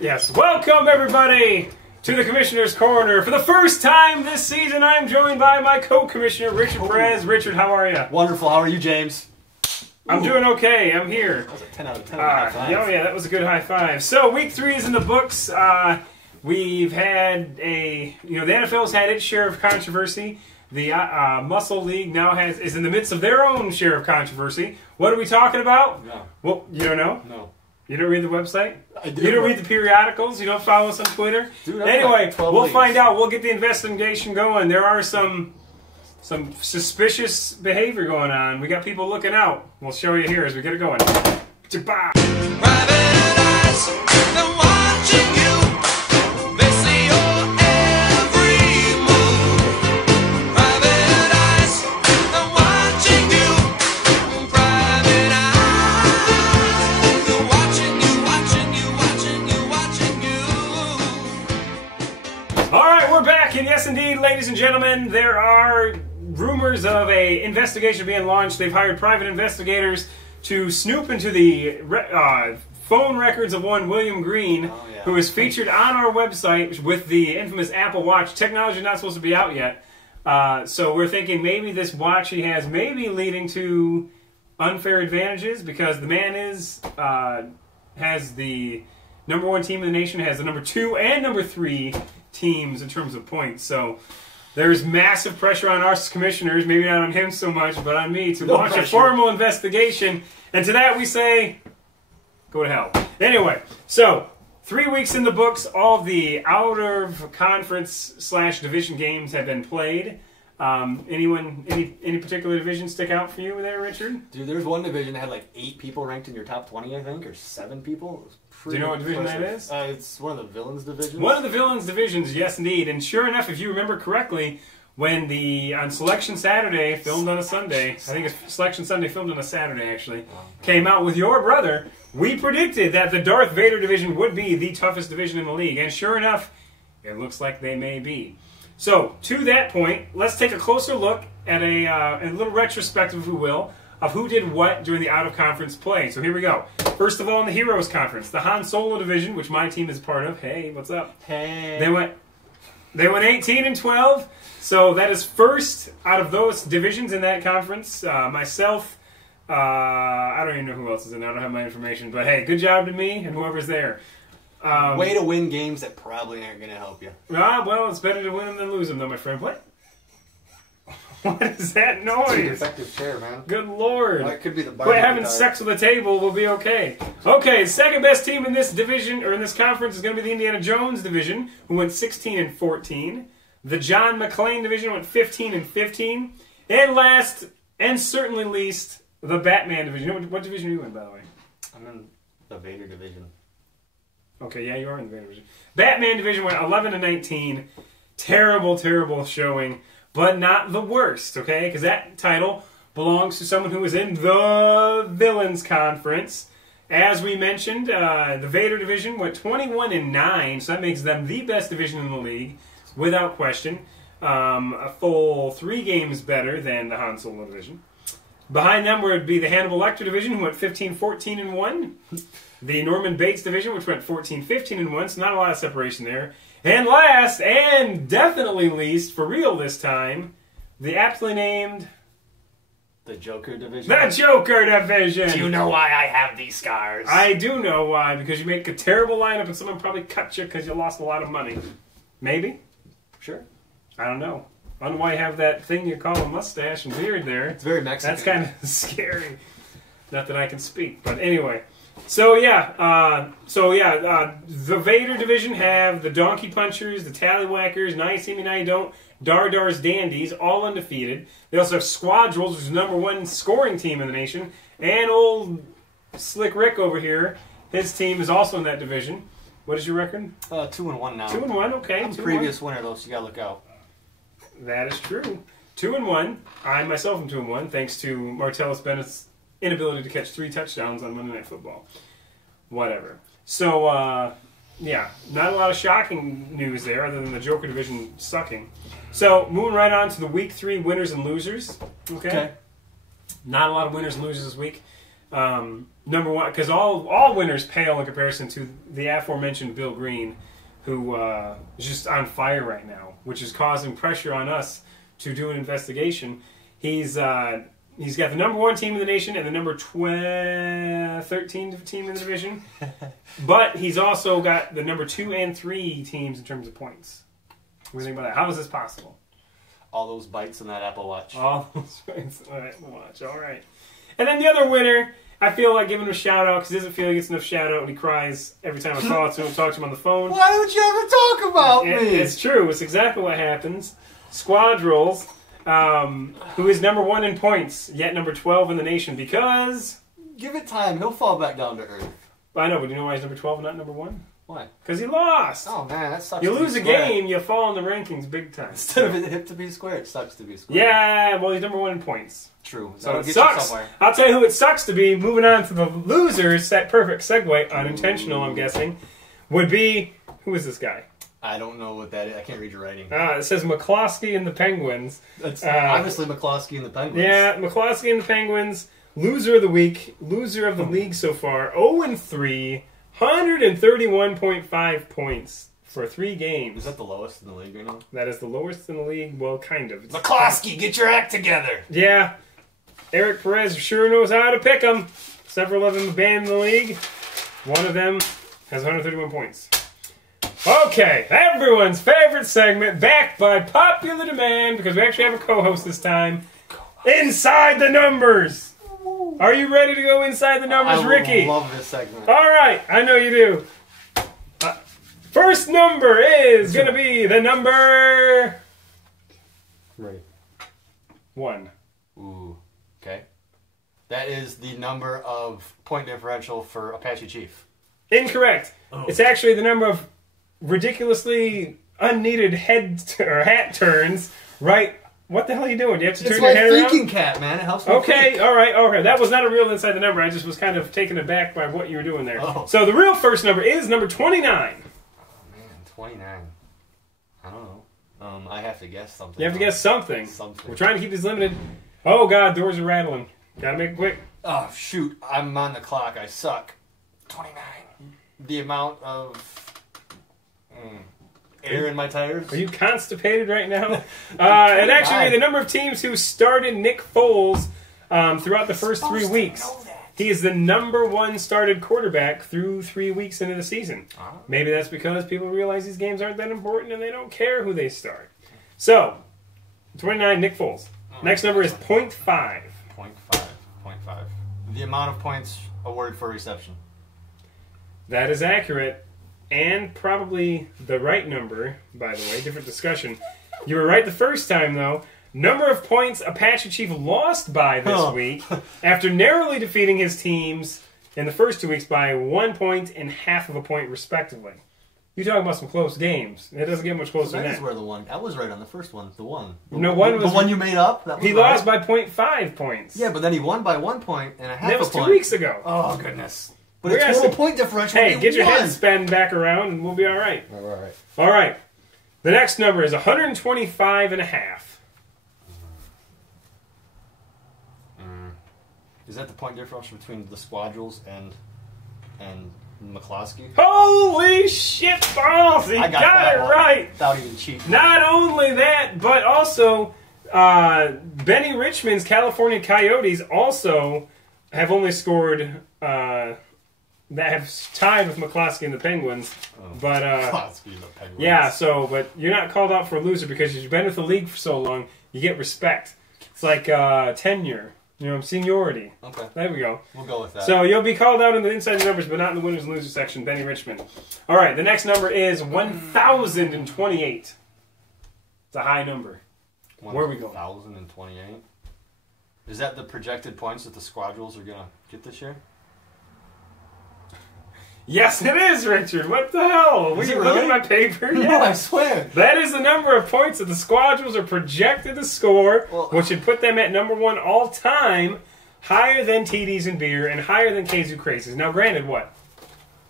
Yes, welcome everybody to the Commissioner's Corner. For the first time this season, I'm joined by my co-commissioner, Richard Perez. Richard, how are you? Wonderful. How are you, James? I'm doing okay. I'm here. That was a 10 out of 10 high five. Oh yeah, that was a good high five. So week 3 is in the books. We've had the NFL's had its share of controversy. The MUSL League now is in the midst of their own share of controversy. What are we talking about? No. Well, you don't know? No. You don't read the website? I do. You don't read the periodicals? You don't follow us on Twitter? Dude, anyway, like we'll find out. We'll get the investigation going. There are some suspicious behavior going on. We got people looking out. We'll show you here as we get it going. Private eyes, they're watching you. They see your every move. Private eyes, they're watching you. Private eyes, they're watching you, watching you, watching you, watching you. All right, we're back, and yes, indeed, ladies and gentlemen, there are rumors of an investigation being launched. They've hired private investigators to snoop into the phone records of one William Green, who is featured on our website with the infamous Apple Watch. Technology not supposed to be out yet, so we're thinking maybe this watch he has may be leading to unfair advantages because the man has the #1 team in the nation, has the #2 and #3 teams in terms of points. So there's massive pressure on us commissioners, maybe not on him so much, but on me, to launch a formal investigation. And to that we say, go to hell. Anyway, so 3 weeks in the books, all of the out-of-conference/division games have been played. Any particular division stick out for you there, Richard? Dude, there's one division that had like 8 people ranked in your top 20, I think, or 7 people. It was Do you know what division that is? It's one of the villains divisions. One of the villains divisions, yes indeed. And sure enough, if you remember correctly, when on Selection Saturday, filmed on a Sunday, I think it's Selection Sunday filmed on a Saturday actually, came out with your brother, we predicted that the Darth Vader division would be the toughest division in the league. And sure enough, it looks like they may be. So, to that point, let's take a closer look at a little retrospective, if we will, of who did what during the out-of-conference play. So here we go. First of all, in the Heroes Conference, the Han Solo division, which my team is part of. Hey, what's up? Hey. They went 18-12. So that is first out of those divisions in that conference. Myself, I don't even know who else is in there. I don't have my information. But hey, good job to me and whoever's there. Way to win games that probably aren't going to help you. Well, it's better to win them than lose them, though, my friend. What? What is that noise? It's a defective chair, man. Good Lord. Well, it could be the quit having sex with the table, we'll be okay. Okay, second best team in this division, or in this conference, is going to be the Indiana Jones division, who went 16-14. The John McClane division went 15-15. And last, and certainly least, the Batman division. What division are you in, by the way? I'm in the Vader division. Okay, yeah, you are in the Vader division. Batman division went 11-19. Terrible, terrible showing. But not the worst, okay? Because that title belongs to someone who was in the Villains Conference. As we mentioned, the Vader division went 21-9, so that makes them the best division in the league, without question. A full 3 games better than the Han Solo division. Behind them would be the Hannibal Lecter division, who went 15-14-1. The Norman Bates division, which went 14-15-1, so not a lot of separation there. And last, and definitely least, for real this time, the aptly named... The Joker division? The Joker division! Do you know why I have these scars? I do know why, because you make a terrible lineup and someone probably cut you because you lost a lot of money. Maybe? Sure. I don't know. I don't know why you have that thing you call a mustache and beard there. It's very Mexican. That's kind of scary. Not that I can speak, but anyway... So yeah, the Vader division have the Donkey Punchers, the Tallywhackers, Now You See Me, Now You Don't, Dar's Dandies, all undefeated. They also have Squadrels, which is the #1 scoring team in the nation, and old Slick Rick over here, his team is also in that division. What is your record? 2-1 now. 2-1, okay. I'm the previous winner though, so you gotta look out. That is true. 2-1. I myself am 2-1, thanks to Martellus Bennett's inability to catch 3 touchdowns on Monday Night Football. Whatever. So, yeah, not a lot of shocking news there other than the Joker division sucking. So, moving right on to the Week 3 winners and losers. Okay. Not a lot of winners and losers this week. Number one, because all winners pale in comparison to the aforementioned Bill Green, who is just on fire right now, which is causing pressure on us to do an investigation. He's got the number one team in the nation and the number 13 team in the division, but he's also got the number 2 and 3 teams in terms of points. What do you think about that? How is this possible? All those bites in that Apple Watch. All those bites in that Apple Watch. All right. And then the other winner, I feel like giving him a shout out because he doesn't feel he gets enough shout out and he cries every time I talk to him on the phone. Why don't you ever talk about me? It's true. It's exactly what happens. Squadrels, who is number 1 in points, yet number 12 in the nation because... Give it time. He'll fall back down to earth. I know, but you know why he's number 12 and not number 1? Why? Because he lost. Oh, man, that sucks. You lose a game, you fall in the rankings big time. Instead of it hip to be square, it sucks to be square. Yeah, well, he's number 1 in points. True. So it sucks. I'll tell you who it sucks to be. Moving on to the losers, that perfect segue, unintentional, I'm guessing, would be... Who is this guy? I don't know what that is. I can't read your writing. It says McCloskey and the Penguins. That's obviously McCloskey and the Penguins. Yeah, McCloskey and the Penguins. Loser of the week. Loser of the league so far. 0-3. 131.5 points for 3 games. Is that the lowest in the league right now? That is the lowest in the league. Well, kind of. McCloskey, get your act together. Yeah. Eric Perez sure knows how to pick them. Several of them banned in the league. One of them has 131 points. Okay, everyone's favorite segment, backed by popular demand, because we actually have a co-host this time. Inside the Numbers. Are you ready to go inside the numbers, Ricky? I love this segment. All right, I know you do. First number is going to be the number... Right. 1. Ooh, okay. That is the number of point differential for Apache Chief. Incorrect. Oh. It's actually the number of ridiculously unneeded hat turns. Right. What the hell are you doing? Do you have to turn your head around? It's my thinking cap, man. It helps me Okay, think. all right, okay. That was not a real inside the number. I just was kind of taken aback by what you were doing there. Oh. So the real first number is number 29. Oh, man, 29. I don't know. I have to guess something. You have to guess something. Something. We're trying to keep these limited. Oh, God, doors are rattling. Gotta make it quick. Oh, shoot. I'm on the clock. I suck. 29. The amount of air in my tires. Are you constipated right now? And actually, the number of teams who started Nick Foles throughout the first 3 weeks. He is the number 1 started quarterback through 3 weeks into the season. Maybe that's because people realize these games aren't that important and they don't care who they start. So, 29, Nick Foles. Next number is 0.5. 0.5. The amount of points awarded for reception. That is accurate. And probably the right number, by the way. Different discussion. You were right the first time, though. Number of points Apache Chief lost by this week after narrowly defeating his teams in the first 2 weeks by 1 point and half of a point, respectively. You talking about some close games. It doesn't get much closer than that. That is where the one. I was right on the first one. The one. No, one was the one you made up? That was he right. lost by 0.5 points. Yeah, but then he won by 1 point and a half That was a point. 2 weeks ago. Oh, goodness. But We're a gonna total see- point differential. Hey, get your won. head spun back around and we'll be all right. All right. All right. The next number is 125 and a half. Is that the point differential between the Squadrels and McCloskey? Holy shit balls! He I got it one right. Without even cheating. Not only that, but also Benny Richmond's California Coyotes also have only scored that have tied with McCloskey and the Penguins. But McCloskey and the Penguins. yeah, but you're not called out for a loser because you've been with the league for so long. You get respect. It's like tenure. Seniority. Okay. There we go. We'll go with that. So you'll be called out in the inside numbers, but not in the winners and losers section, Benny Richmond. All right, the next number is 1,028. It's a high number. Where are we going? 1,028. Is that the projected points that the Squadrels are going to get this year? Yes, it is, Richard. What the hell? Were you looking at my paper? No, Yeah. I swear. That is the number of points that the Squadrels are projected to score, which would put them at number 1 all time, higher than TDs and Beer, and higher than Kazoo Crazies. Now, granted, what?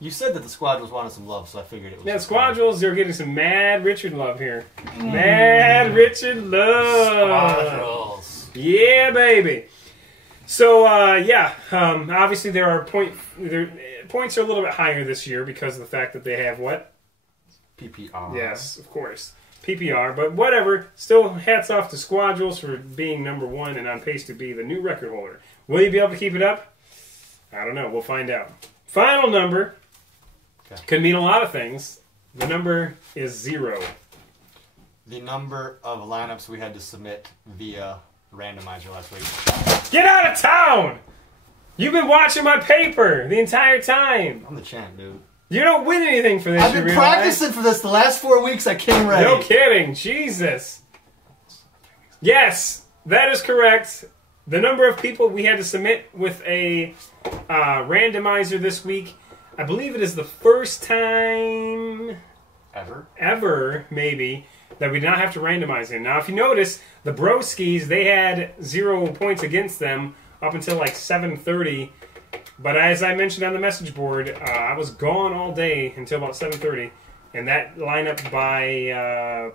You said that the Squadrels wanted some love, so I figured it was... Yeah, Squadrels, they're getting some Mad Richard love here. Mad Richard love. Squadrels. Yeah, baby. So yeah, obviously there are points are a little bit higher this year because of the fact that they have what? PPR. Yes, of course. PPR, but whatever. Still, hats off to Squadrels for being number 1 and on pace to be the new record holder. Will you be able to keep it up? I don't know. We'll find out. Final number could mean a lot of things. The number is 0. The number of lineups we had to submit via randomizer last week. Get out of town! You've been watching my paper the entire time. I'm the champ, dude. You don't win anything for this. I've been practicing for this the last 4 weeks. I came ready. No kidding. Jesus. Yes, that is correct. The number of people we had to submit with a randomizer this week, I believe it is the first time ever, maybe, that we did not have to randomize it. Now, if you notice, the Broskis, they had 0 points against them up until like 7:30. But as I mentioned on the message board, I was gone all day until about 7:30. And that lineup by...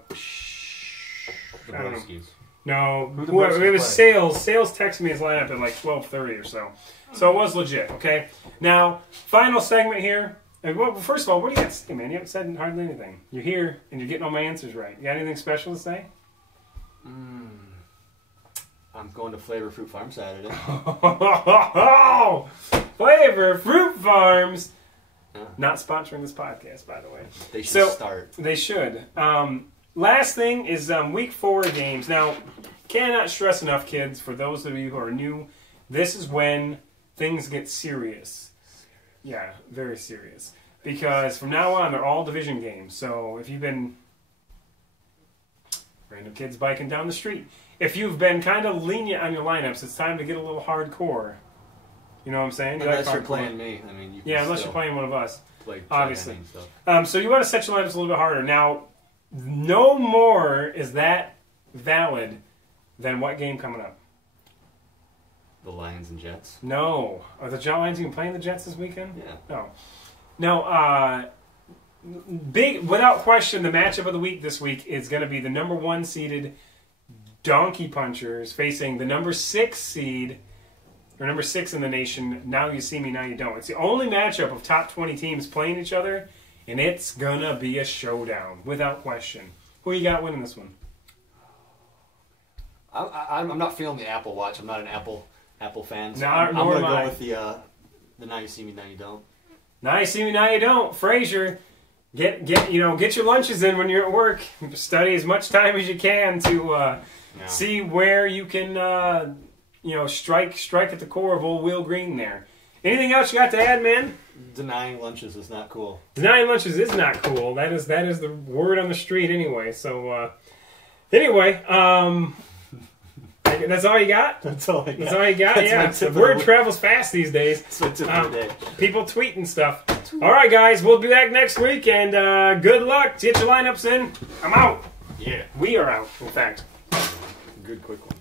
the Broskis. No, it was Sales. Sales texted me his lineup at like 12:30 or so. So it was legit, okay? Now, final segment here. Well, first of all, what do you got to say, man? You haven't said hardly anything. You're here, and you're getting all my answers right. You got anything special to say? I'm going to Flavor Fruit Farm Saturday. Flavor Fruit Farms! Not sponsoring this podcast, by the way. They should start. They should. Last thing is week 4 games. Now, cannot stress enough, kids, for those of you who are new, this is when things get serious. Yeah, very serious. Because from now on, they're all division games. So if you've been random kids biking down the street, if you've been kind of lenient on your lineups, it's time to get a little hardcore. You know what I'm saying? Unless you're playing me. I mean, yeah, unless you're playing one of us. Obviously. Stuff. So you want to set your lineups a little bit harder. Now, no more is that valid than what game coming up? The Lions and Jets. No. Are the Lions even playing the Jets this weekend? Yeah. No. No, big, without question, the matchup of the week this week is going to be the number 1 seeded Donkey Punchers facing the number 6 seed, or number 6 in the nation, Now You See Me, Now You Don't. It's the only matchup of top 20 teams playing each other, and it's going to be a showdown, without question. Who you got winning this one? I'm not feeling the Apple Watch. I'm not an Apple fan. So No, I'm nor going to am I. go with the Now You See Me, Now You Don't. Now You See Me, Now You Don't. Frazier, get your lunches in when you're at work. Study as much time as you can to see where you can strike at the core of old Will Green there. Anything else you got to add, man? Denying lunches is not cool. Denying lunches is not cool. That is the word on the street anyway. So anyway, that's all you got? That's all I got. That's all you got? Yeah. The word travels fast these days. That's my tip of the day. People tweeting stuff. All right, guys. We'll be back next week, and good luck. Get your lineups in. I'm out. Yeah. We are out, in fact. Good quick one.